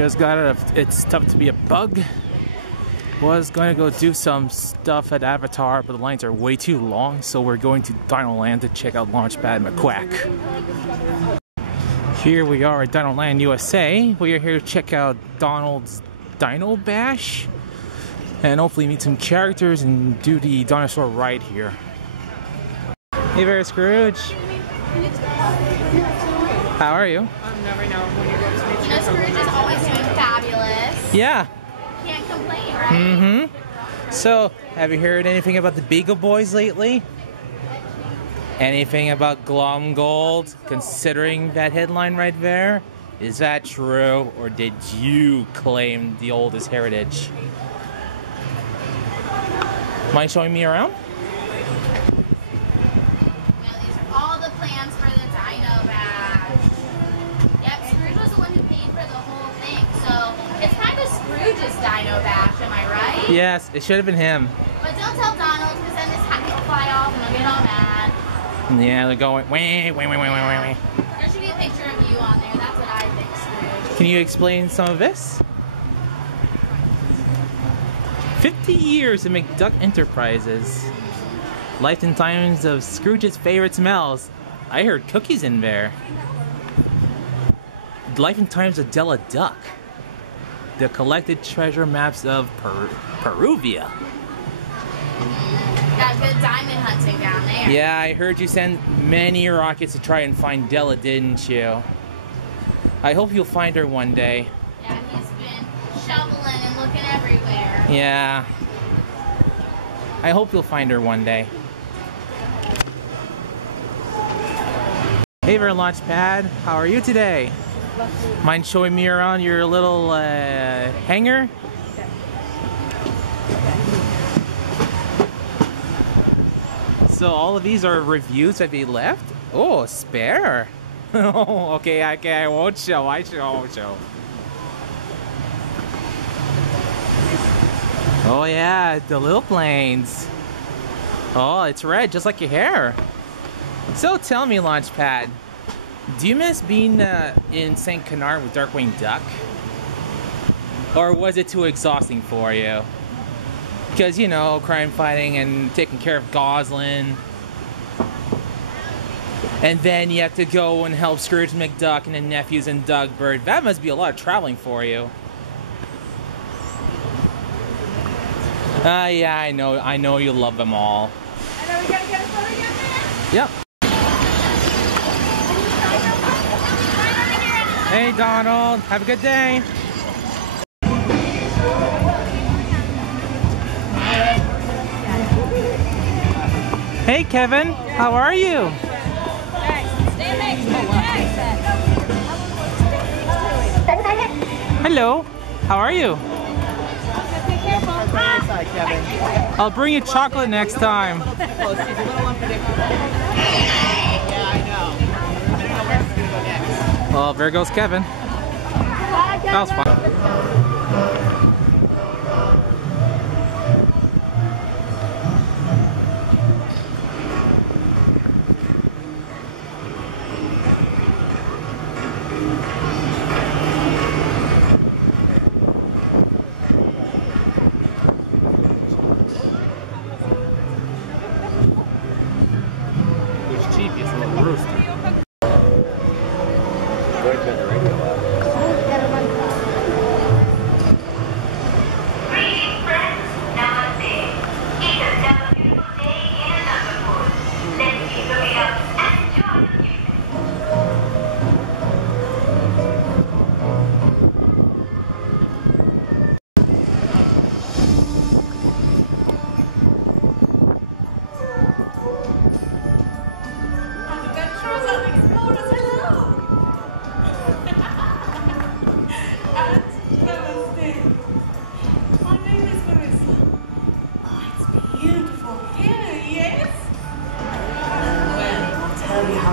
Just got out of It's Tough to Be a Bug. Was going to go do some stuff at Avatar, but the lines are way too long, so we're going to Dino Land to check out Launchpad McQuack. Here we are at Dino Land, USA. We are here to check out Donald's Dino Bash and hopefully meet some characters and do the dinosaur ride here. Hey there, Scrooge. How are you? I'll never know when you're going to meet You know, Scrooge is always doing fabulous. Yeah. Can't complain, right? Mm-hmm. So, have you heard anything about the Beagle Boys lately? Anything about Glum Gold, considering that headline right there? Is that true, or did you claim the oldest heritage? Mind showing me around? These are all the plans for the Dino Bash. Yep, Scrooge was the one who paid for the whole thing, so it's kind of Scrooge's Dino Bash, am I right? Yes, it should have been him. But don't tell Donald, because then his hat will fly off and he'll get all mad. Yeah, they're going wah, wah, wah, wah, wah, wah. There should be a picture of you on there, that's what I think, Scrooge. Can you explain some of this? 50 years of McDuck Enterprises. Life and Times of Scrooge's Favorite Smells. I heard cookies in there. Life and Times of Della Duck. The collected treasure maps of Peruvia. Got good diamond hunting down there. Yeah, I heard you sent many rockets to try and find Della, didn't you? I hope you'll find her one day. Yeah, he's been shoveling and looking everywhere. Yeah. I hope you'll find her one day. Hey there, Launchpad. How are you today? Mind showing me around your little hangar? So all of these are reviews that they left? Oh, spare. Oh, okay, I won't show. I won't show. Oh yeah, the little planes. Oh, it's red, just like your hair. So tell me, Launchpad, do you miss being in St. Canard with Darkwing Duck? Or was it too exhausting for you? Because, you know, crime fighting and taking care of Goslin. And then you have to go and help Scrooge McDuck and the nephews and Doug Bird. That must be a lot of traveling for you. Yeah, I know you love them all. I know, we gotta get a photo again, Yep. Hey, Donald. Have a good day. Hey, Kevin. How are you? Hello. How are you? I'll bring you chocolate next time. Well, there goes Kevin. That was fun. It's cheap, it's a little roasty.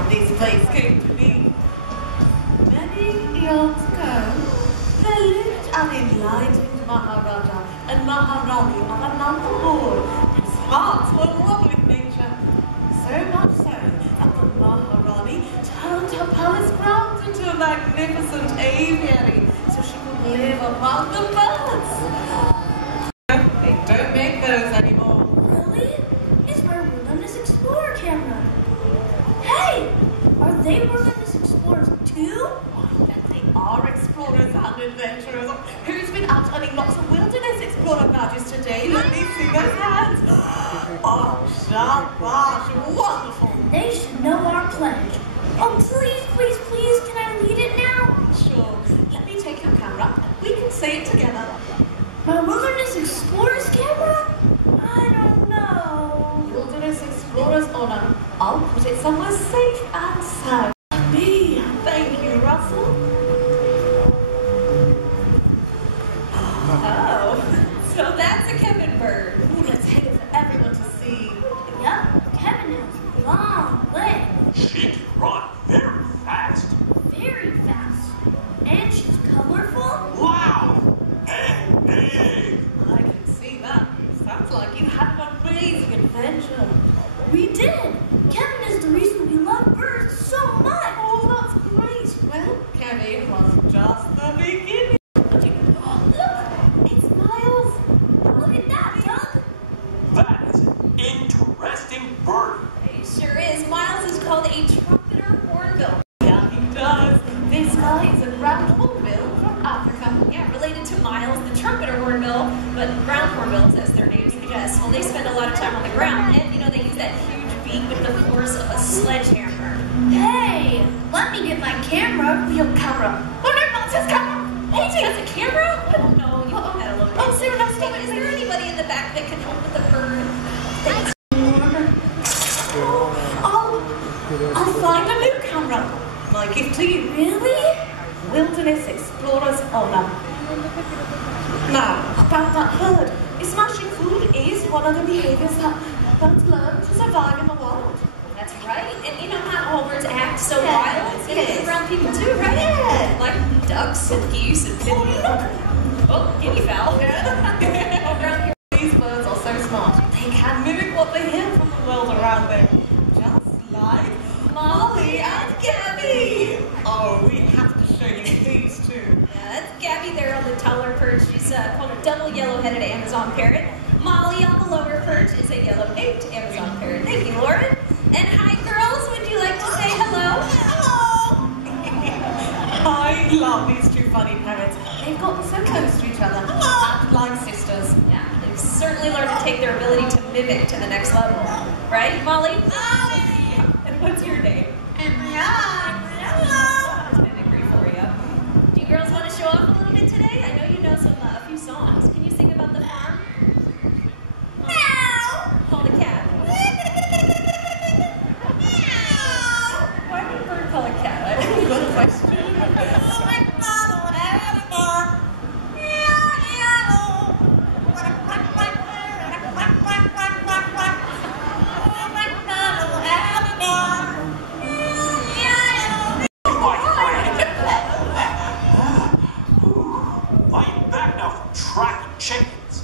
This place came to be. Many eons ago, there lived an enlightened Maharaja and Maharani of another world whose hearts were one with nature. So much so that the Maharani turned her palace grounds into a magnificent aviary so she could live among the birds. They don't make those anymore. Really? It's my Wilderness Explorer camera. Hey! Are they Wilderness Explorers too? And they are explorers and adventurers. Who's been out earning lots of Wilderness Explorer badges today? Let me see those hands. Oh, shabash, wonderful. They should know our pledge. Oh, please, please, please, can I lead it now? Sure. Let me take your camera and we can say it together. My Wilderness Explorers camera? I don't know. Wilderness Explorers honor. I'll put it somewhere safe and sound. Me. Thank you, Russell. Oh, so that's a Kevin bird. Ooh, let's hang it for everyone to see. Yep, Kevin has long legs. She can run very fast, Very fast. And she's colorful. loud, and big. I can see that. Sounds like you had an amazing adventure. We did. Kevin is the reason we love birds so much. Oh, that's great. Well, Kevin was just the beginning. Look, it's Miles. Look at that, Doug. That is an interesting bird. It sure is. Miles is called a trumpeter hornbill. Yeah, he does. This guy is a ground hornbill from Africa. Yeah, related to Miles, the trumpeter hornbill, but ground hornbills, as their names suggest. Well, they spend a lot of time on the ground, and you know they use that huge beak with the force of a sledgehammer. Hey, let me get my camera. Your camera. Oh no, not his camera. Hey, that's a camera? Oh no, you put that a little bit. Oh, Sarah, no, stop Hey, it. is there anybody in the back that can help with the bird? I'll find a new camera. My gift to you. Really? Wilderness Explorers honor. Now, about that bird. Smashing food is one of the behaviors that birds learn to survive in the wild. That's right. And you know how all birds act so Yes, wild? They yes. live around people too, right? Yeah. Like ducks and geese and finneys. Oh, guinea fowl. Around here. These birds are so smart. They can mimic what they hear from the world around them. Just like Molly and Gabby. Oh, we have to show you these two. Yeah, that's Gabby there on the taller perch. She's called a double yellow-headed Amazon parrot. Molly on the lower perch is a yellow-naped Amazon parrot. Thank you, Lauren. And hi, girls. Would you like to say hello? I love these two funny parrots. They've gotten so close to each other and like sisters. Yeah, they've certainly learned to take their ability to mimic to the next level. Right, Molly? And what's your name? There's mimicry for you. Do you girls want to show off a little bit today? I know you know a few songs. Can you sing about the farm? Call the cat. Why would a bird call a cat? I don't know the question. I'm back now from tracking chickens.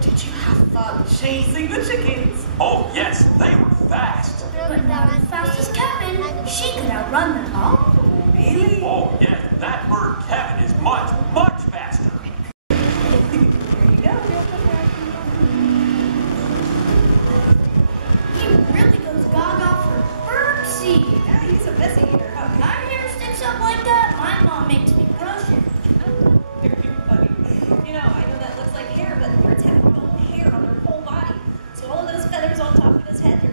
Did you have fun chasing the chickens? Oh yes, they were fast. But not as fast as Kevin. She could outrun them. Oh, really? Oh yes, that bird Kevin is much, much faster. Here you go. He really goes gaga for bird seed. Yeah, he's a messy eater, huh? My hair sticks up like that. My mom makes me brush it. Very funny. You know, I know that looks like hair, but birds have no hair on their whole body. So all of those feathers on top of his head,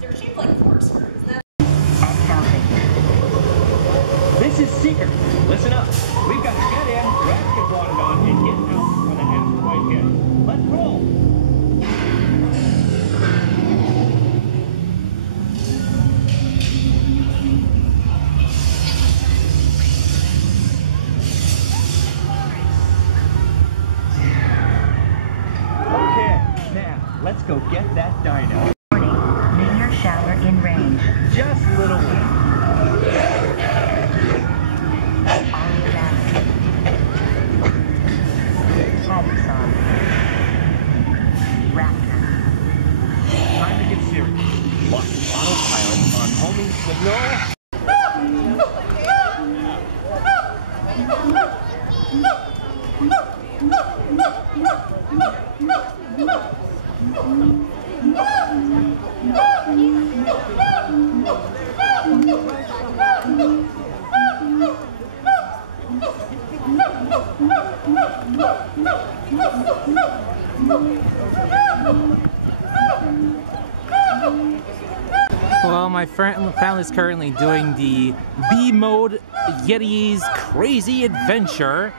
they're shaped like corkscrews. This is Seeker. Listen up. We've got to get in, grab the Guangdong, and get out before the asteroid hits. Let's roll. Okay, now let's go get that dino. Meteor shower in range. Just a little bit. Hijinks. Raptor. Time to get serious. Lock autopilot on homing signal. Well, my family's currently doing the B-Mode Yeti's Crazy Adventure,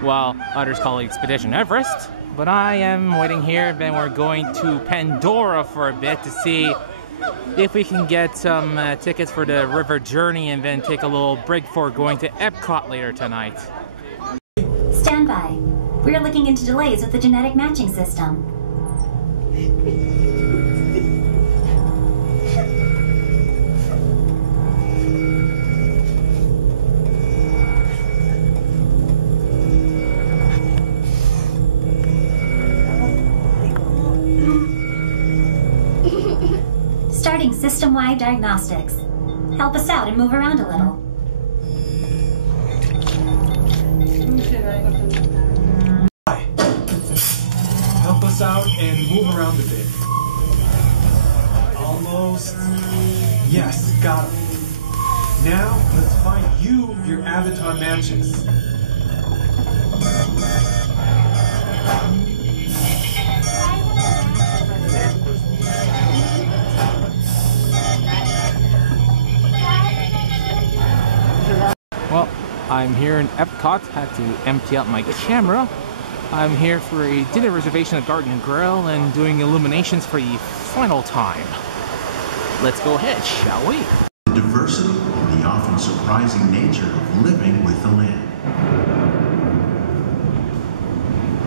while others call it Expedition Everest. But I am waiting here, then we're going to Pandora for a bit to see if we can get some tickets for the river journey and then take a little break before going to Epcot later tonight. Stand by. We are looking into delays with the genetic matching system. Starting system-wide diagnostics. Help us out and move around a little. Hi. Help us out and move around a bit. Almost. Yes, got it. Now, let's find you your avatar matches. Well, I'm here in Epcot. Had to empty out my camera. I'm here for a dinner reservation at Garden Grill and doing Illuminations for the final time. Let's go ahead, shall we? The diversity and the often surprising nature of living with the land.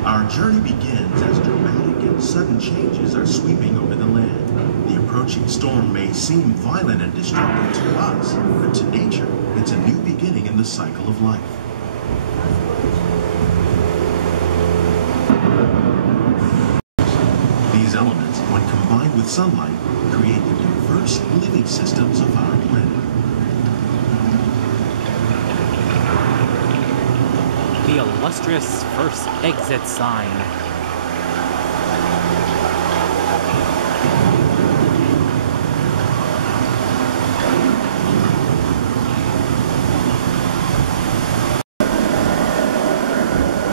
Our journey begins as dramatic and sudden changes are sweeping over the land. The approaching storm may seem violent and destructive to us, but to nature, it's a new beginning in the cycle of life. These elements, when combined with sunlight, create the diverse living systems of our planet. The illustrious first exit sign.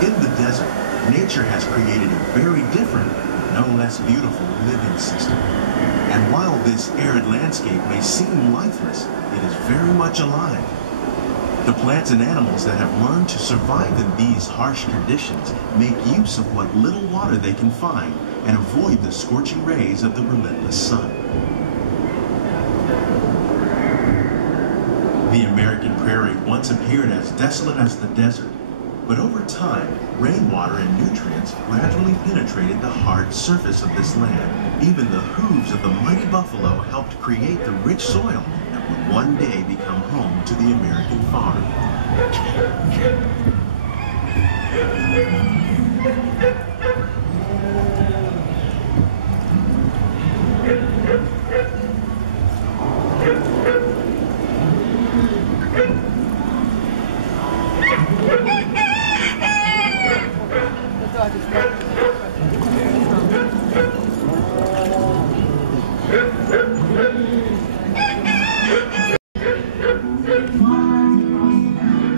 In the desert, nature has created a very different, no less beautiful living system. And while this arid landscape may seem lifeless, it is very much alive. The plants and animals that have learned to survive in these harsh conditions make use of what little water they can find and avoid the scorching rays of the relentless sun. The American prairie once appeared as desolate as the desert, but over time, rainwater and nutrients gradually penetrated the hard surface of this land. Even the hooves of the mighty buffalo helped create the rich soil that would one day become home to the American farm.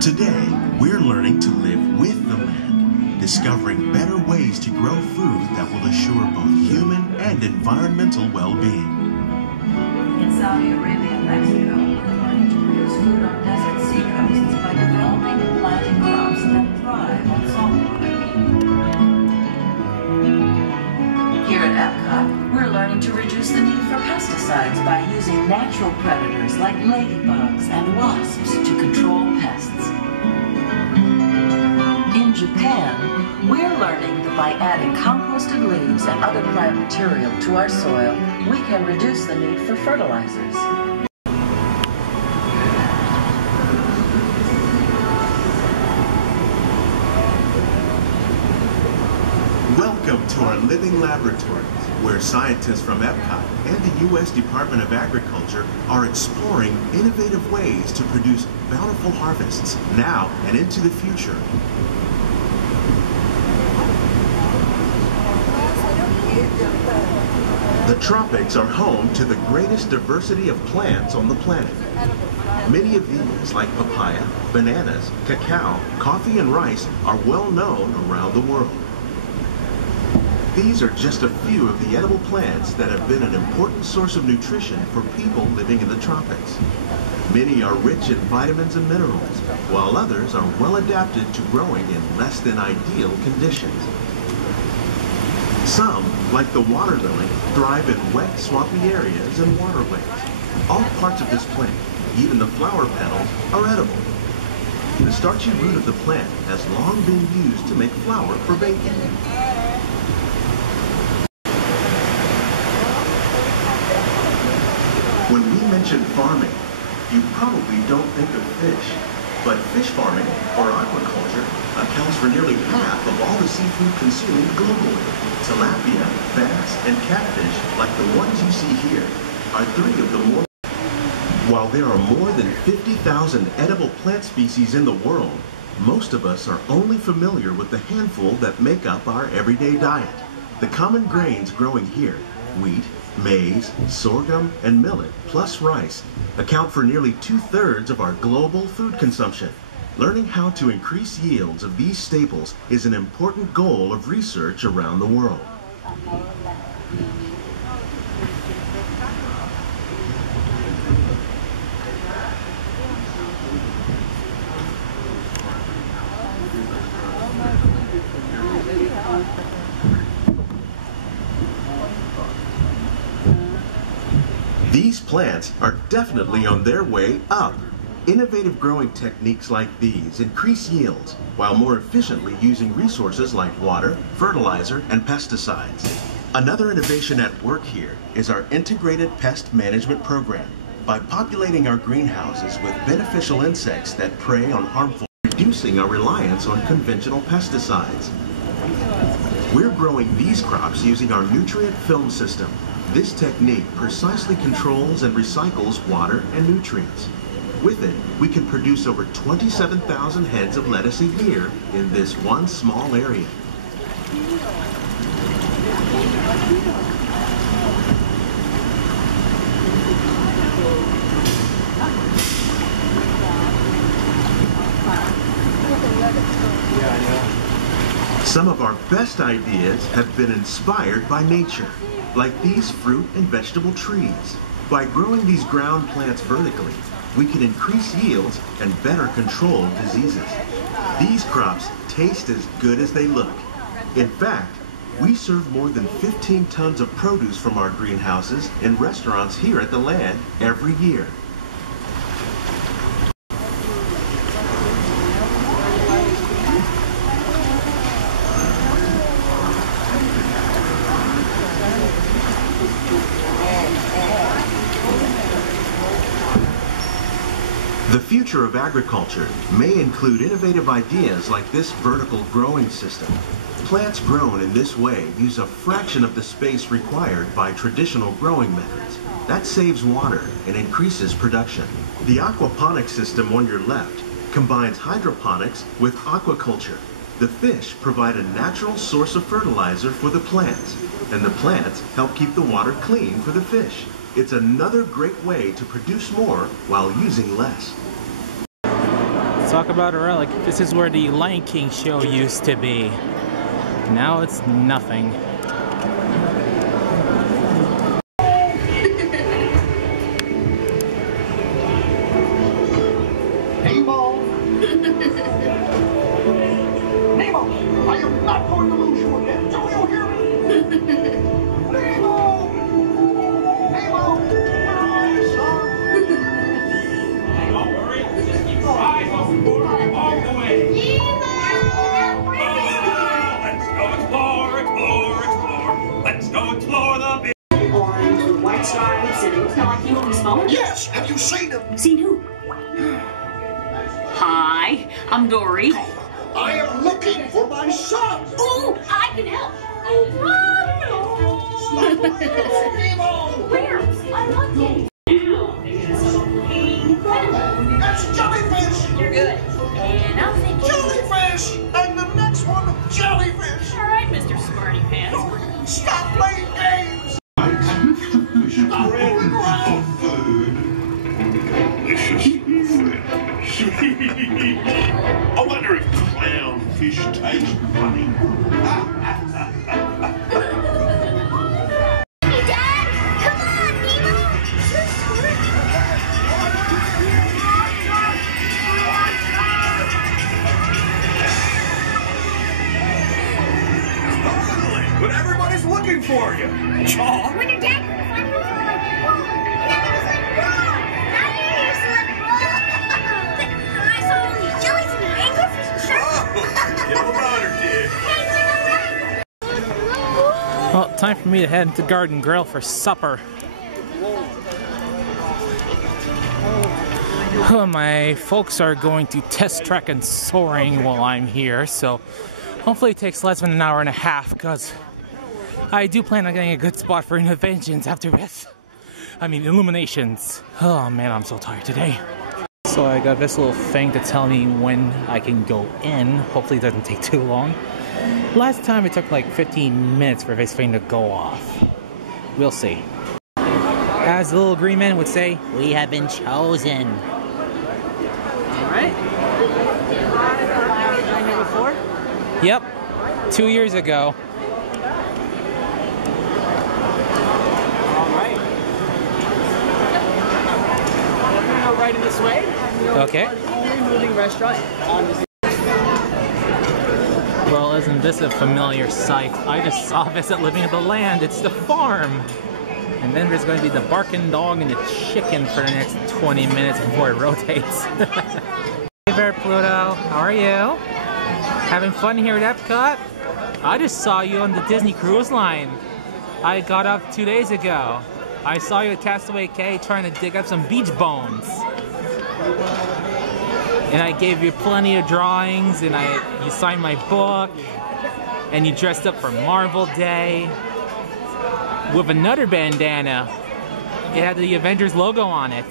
Today, we're learning to live with the land, discovering better ways to grow food that will assure both human and environmental well-being. In Saudi Arabia and Mexico, we're learning to produce food on desert seacoasts by developing and planting crops that thrive on saltwater. Here at Epcot, we're learning to reduce the need for pesticides by using natural predators like ladybugs and wasps to control pests. In Japan, we're learning that by adding composted leaves and other plant material to our soil, we can reduce the need for fertilizers. Welcome to our living laboratories, where scientists from Epcot and the U.S. Department of Agriculture are exploring innovative ways to produce bountiful harvests now and into the future. The tropics are home to the greatest diversity of plants on the planet. Many of these, like papaya, bananas, cacao, coffee, and rice, are well known around the world. These are just a few of the edible plants that have been an important source of nutrition for people living in the tropics. Many are rich in vitamins and minerals, while others are well adapted to growing in less than ideal conditions. Some, like the water lily, thrive in wet, swampy areas and waterways. All parts of this plant, even the flower petals, are edible. The starchy root of the plant has long been used to make flour for baking. When we mention farming, you probably don't think of fish. But fish farming, or aquaculture, accounts for nearly half of all the seafood consumed globally. Tilapia, bass, and catfish, like the ones you see here, are three of the more. While there are more than 50,000 edible plant species in the world, most of us are only familiar with the handful that make up our everyday diet. The common grains growing here, wheat, maize, sorghum, and millet, plus rice, account for nearly 2/3 of our global food consumption. Learning how to increase yields of these staples is an important goal of research around the world. These plants are definitely on their way up. Innovative growing techniques like these increase yields while more efficiently using resources like water, fertilizer, and pesticides. Another innovation at work here is our integrated pest management program. By populating our greenhouses with beneficial insects that prey on harmful, reducing our reliance on conventional pesticides. We're growing these crops using our nutrient film system. This technique precisely controls and recycles water and nutrients. With it, we can produce over 27,000 heads of lettuce a year in this one small area. Some of our best ideas have been inspired by nature, like these fruit and vegetable trees. By growing these ground plants vertically, we can increase yields and better control diseases. These crops taste as good as they look. In fact, we serve more than 15 tons of produce from our greenhouses in restaurants here at the land every year. The future of agriculture may include innovative ideas like this vertical growing system. Plants grown in this way use a fraction of the space required by traditional growing methods. That saves water and increases production. The aquaponics system on your left combines hydroponics with aquaculture. The fish provide a natural source of fertilizer for the plants, and the plants help keep the water clean for the fish. It's another great way to produce more while using less. Talk about a relic. This is where the Lion King show used to be. Now it's nothing. Nemo! Nemo! I am not going to lose you again. Do you hear me? Nemo! Nemo! Where are you, son? Don't worry. Just keep your eyes open for me all the way. Let's go explore, explore, explore. Let's go explore the big orange with white stripes, and it looks kind of like you when we smaller. Yes! Have you seen him? Seen who? Hi, I'm Dory. I am looking for my son! Ooh, I can help. Nemo! Where? I love you. That's jellyfish! You're good. And I'm thinking... Jellyfish! And the next one, jellyfish! All right, Mr. Smarty Pants. Stop playing games! I wonder if clownfish taste funny. But everybody's looking for you. Chaw. When your dad couldn't find you, you were like, whoa. And then I was like, whoa. Now you're here, so like, whoa. But I saw all these jellies and your anglerfish and shrimp. Give him a runner, kid. Well, time for me to head to Garden Grill for supper. My folks are going to test track and soaring while I'm here, so hopefully it takes less than an hour and a half, because I do plan on getting a good spot for Innovations after this. I mean, Illuminations. Oh man, I'm so tired today. So I got this little thing to tell me when I can go in. Hopefully it doesn't take too long. Last time it took like 15 minutes for this thing to go off. We'll see. As the little green man would say, we have been chosen. Alright. Been here before? Yep. 2 years ago. Alright. We're gonna go right in this way. Okay. The only moving restaurant on this. Well, isn't this a familiar sight? I just saw this at Living at the Land. It's the farm. And then there's going to be the barking dog and the chicken for the next 20 minutes before it rotates. Hey there, Pluto. How are you? Having fun here at Epcot? I just saw you on the Disney Cruise Line. I got off 2 days ago. I saw you at Castaway Cay trying to dig up some beach bones. And I gave you plenty of drawings, and you signed my book, and you dressed up for Marvel Day with another bandana. It had the Avengers logo on it.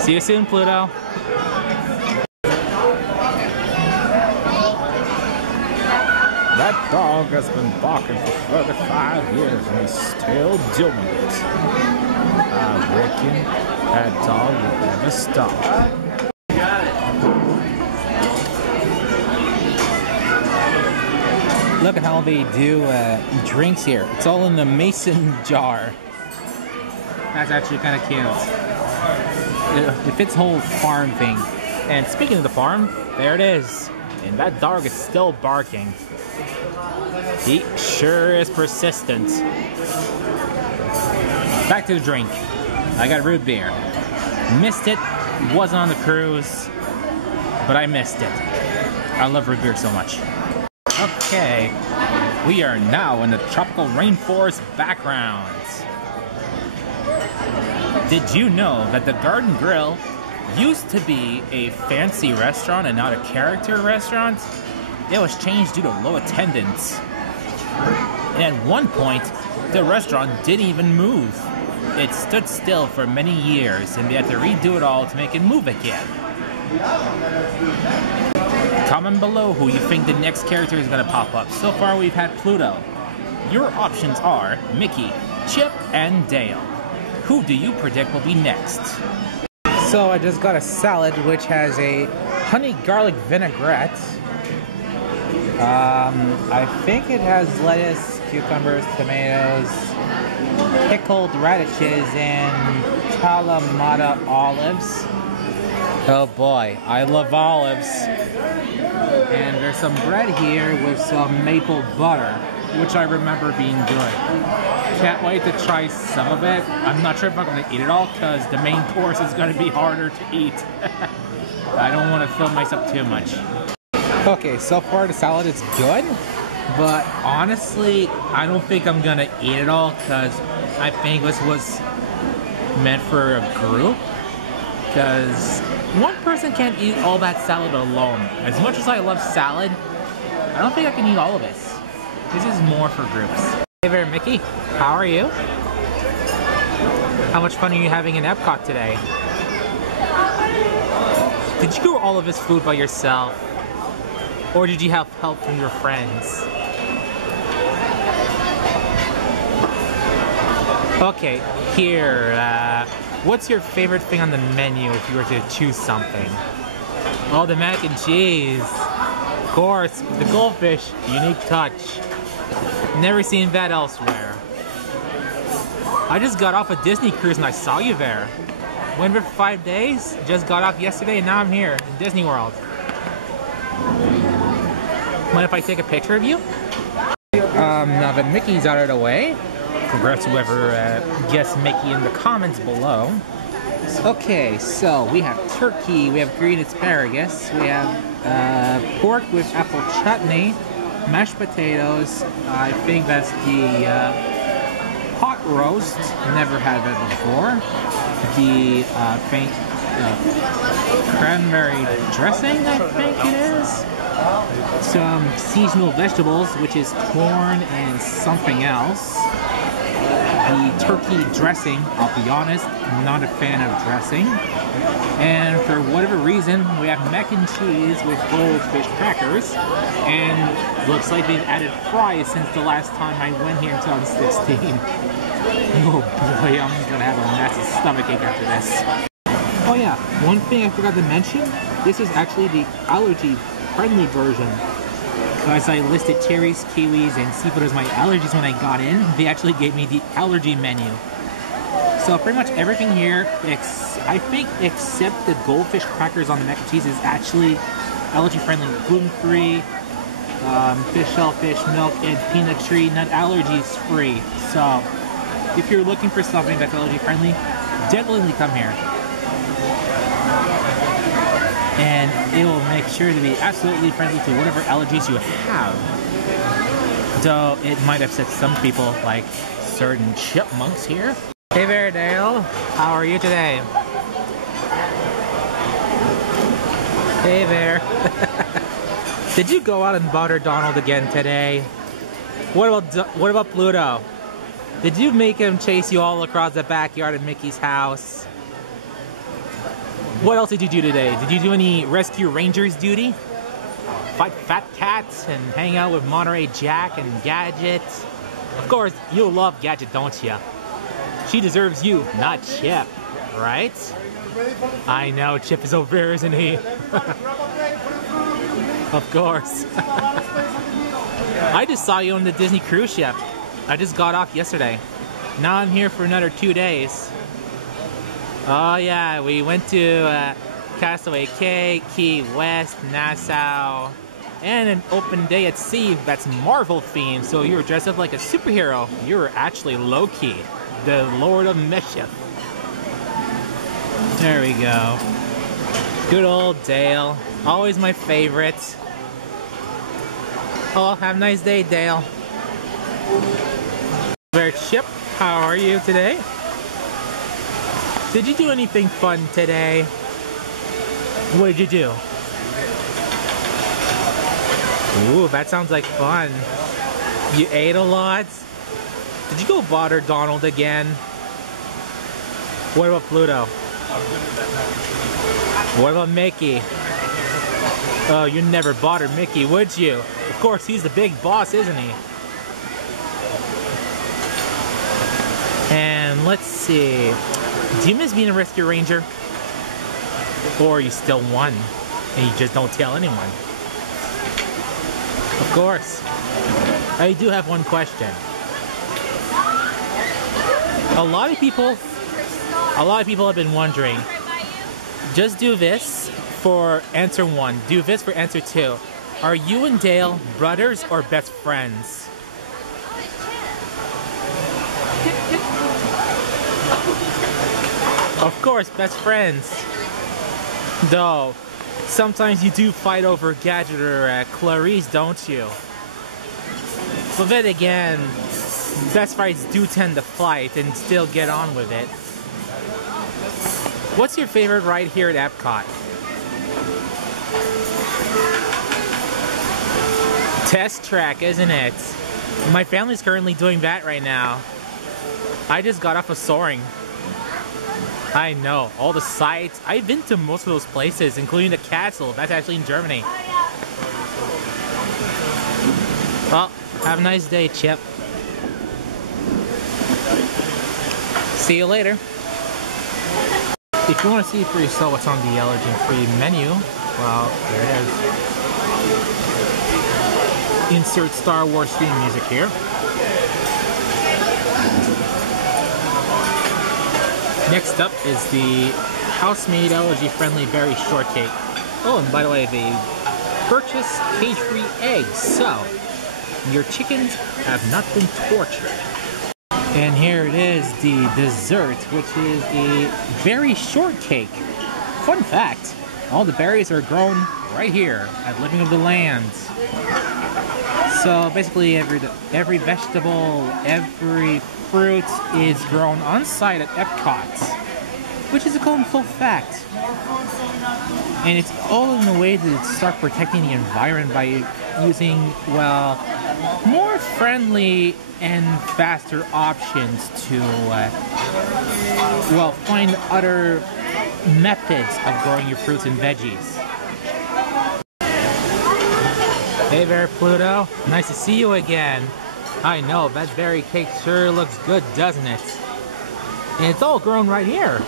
See you soon, Pluto. That dog has been barking for 35 years and he's still doing it. I reckon that dog will never stop. Look at how they do drinks here. It's all in the mason jar. That's actually kind of cute. It fits the whole farm thing. And speaking of the farm, there it is. And that dog is still barking. He sure is persistent. Back to the drink. I got root beer. Missed it. Wasn't on the cruise. But I missed it. I love root beer so much. Okay. We are now in the tropical rainforest background. Did you know that the Garden Grill used to be a fancy restaurant and not a character restaurant? It was changed due to low attendance. And at one point, the restaurant didn't even move. It stood still for many years, and they had to redo it all to make it move again. Comment below who you think the next character is going to pop up. So far, we've had Pluto. Your options are Mickey, Chip, and Dale. Who do you predict will be next? So I just got a salad which has a honey garlic vinaigrette. I think it has lettuce, cucumbers, tomatoes, pickled radishes, and Kalamata olives. Oh boy, I love olives. And there's some bread here with some maple butter, which I remember being good. Can't wait to try some of it. I'm not sure if I'm going to eat it all because the main course is going to be harder to eat. I don't want to fill myself too much. Okay, so far the salad is good, but honestly, I don't think I'm going to eat it all because I think this was meant for a group. Because one person can't eat all that salad alone. As much as I love salad, I don't think I can eat all of this. This is more for groups. Hey there, Mickey. How are you? How much fun are you having in Epcot today? Did you do all of this food by yourself? Or did you have help from your friends? Okay, here, what's your favorite thing on the menu if you were to choose something? Oh, the mac and cheese. Of course, the goldfish, unique touch. Never seen that elsewhere. I just got off a Disney cruise and I saw you there. Went for 5 days, just got off yesterday and now I'm here in Disney World. Mind if I take a picture of you? Now that Mickey's out of the way, congrats whoever guessed Mickey in the comments below. Okay, so we have turkey, we have green asparagus, we have pork with apple chutney, mashed potatoes, I think that's the pot roast, never had that before, the faint cranberry dressing, I think it is, some seasonal vegetables, which is corn and something else, the turkey dressing, I'll be honest, I'm not a fan of dressing, and for whatever reason, we have mac and cheese with goldfish crackers, and looks like they've added fries since the last time I went here in 2016. Oh boy, I'm gonna have a massive stomachache after this. Oh yeah, one thing I forgot to mention, this is actually the allergy-friendly version. Because I listed cherries, kiwis, and seafood as my allergies when I got in, they actually gave me the allergy menu. So pretty much everything here, I think except the goldfish crackers on the mac and cheese is actually allergy-friendly, gluten-free, fish, shellfish, milk, and peanut tree, nut allergies free. So if you're looking for something that's allergy-friendly, definitely come here. And it will make sure to be absolutely friendly to whatever allergies you have. Though it might upset some people, like certain chipmunks here. Hey there, Dale. How are you today? Hey there. Did you go out and bother Donald again today? What about Pluto? Did you make him chase you all across the backyard of Mickey's house? What else did you do today? Did you do any Rescue Rangers duty? Fight fat cats and hang out with Monterey Jack and Gadget? Of course, you love Gadget, don't you? She deserves you, not Chip, right? I know, Chip is over here, isn't he? Of course. I just saw you on the Disney cruise ship. I just got off yesterday. Now I'm here for another 2 days. Oh yeah, we went to Castaway Cay, Key West, Nassau, and an open day at sea that's Marvel themed, so you were dressed up like a superhero. You were actually Loki, the Lord of Mischief. There we go. Good old Dale, always my favorite. Oh, have a nice day, Dale. There, Chip, how are you today? Did you do anything fun today? What did you do? Ooh, that sounds like fun. You ate a lot? Did you go bother Donald again? What about Pluto? What about Mickey? Oh, you never bothered Mickey, would you? Of course, he's the big boss, isn't he? And let's see. Do you miss being a Rescue Ranger? Or you still won and you just don't tell anyone? Of course. I do have one question. A lot of people have been wondering. Just do this for answer 1. Do this for answer 2. Are you and Dale brothers or best friends? Of course, best friends. Though, sometimes you do fight over Gadget or Clarice, don't you? But then again, best friends do tend to fight and still get on with it. What's your favorite ride here at Epcot? Test Track, isn't it? My family's currently doing that right now. I just got off of Soaring. I know, all the sites. I've been to most of those places, including the castle. That's actually in Germany. Well, have a nice day, Chip. See you later. If you want to see for yourself what's on the allergen-free menu, well, here it is. Insert Star Wars theme music here. Next up is the house-made allergy-friendly berry shortcake. Oh, and by the way, they purchase cage-free eggs, so your chickens have not been tortured. And here it is, the dessert, which is a berry shortcake. Fun fact, all the berries are grown right here at Living of the Land. So basically every vegetable, every fruit is grown on site at Epcot, which is a cool fact. And it's all in a way to start protecting the environment by using, well, more friendly and faster options to, well, find other methods of growing your fruits and veggies. Hey there, Pluto. Nice to see you again. I know, that berry cake sure looks good, doesn't it? And it's all grown right here.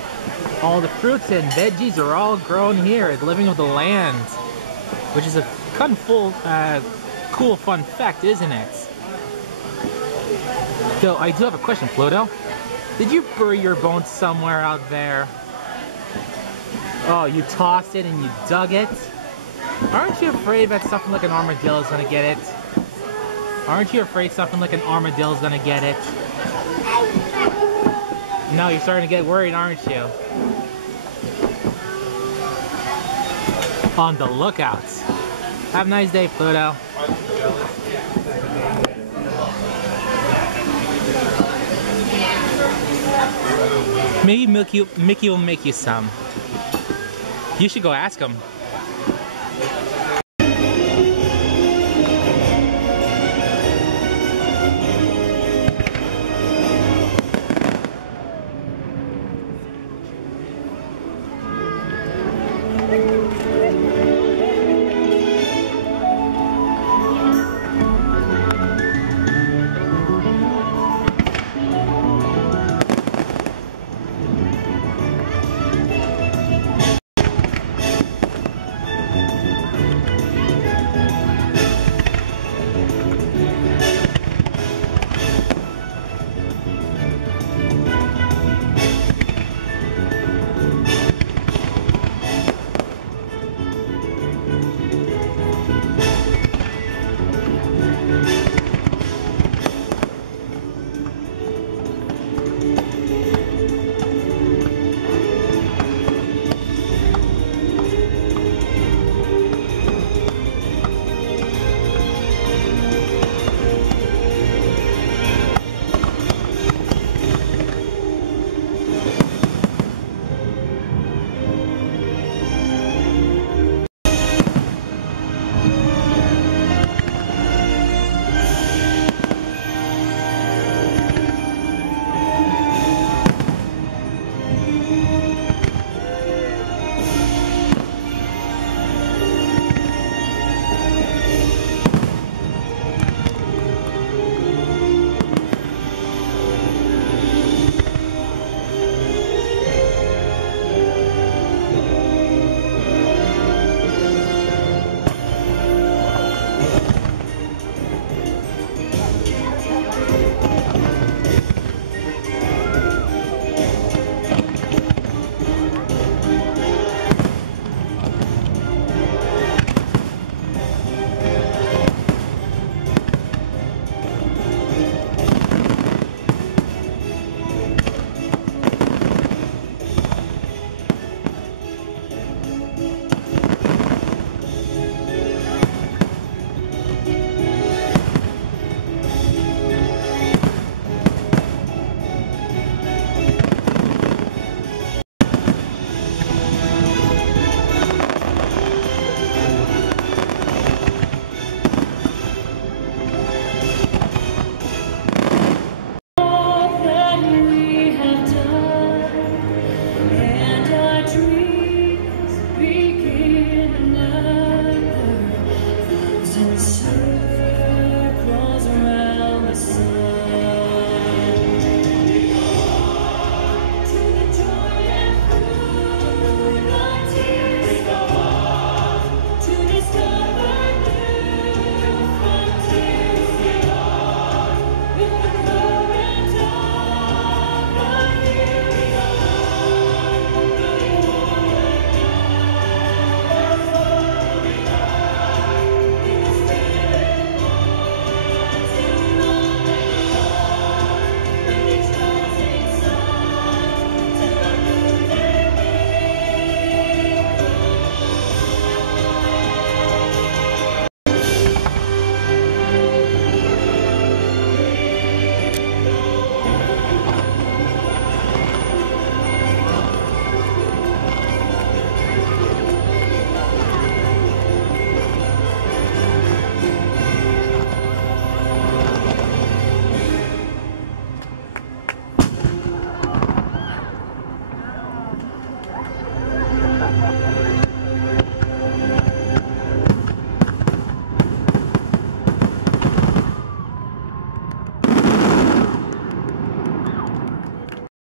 All the fruits and veggies are all grown here at Living of the Land, which is a cool fun fact, isn't it? So I do have a question, Pluto. Did you bury your bones somewhere out there? Oh, you tossed it and you dug it? Aren't you afraid that something like an armadillo is gonna get it? Aren't you afraid something like an armadillo is gonna get it? No, you're starting to get worried, aren't you? On the lookout. Have a nice day, Pluto. Maybe Mickey will make you some. You should go ask him.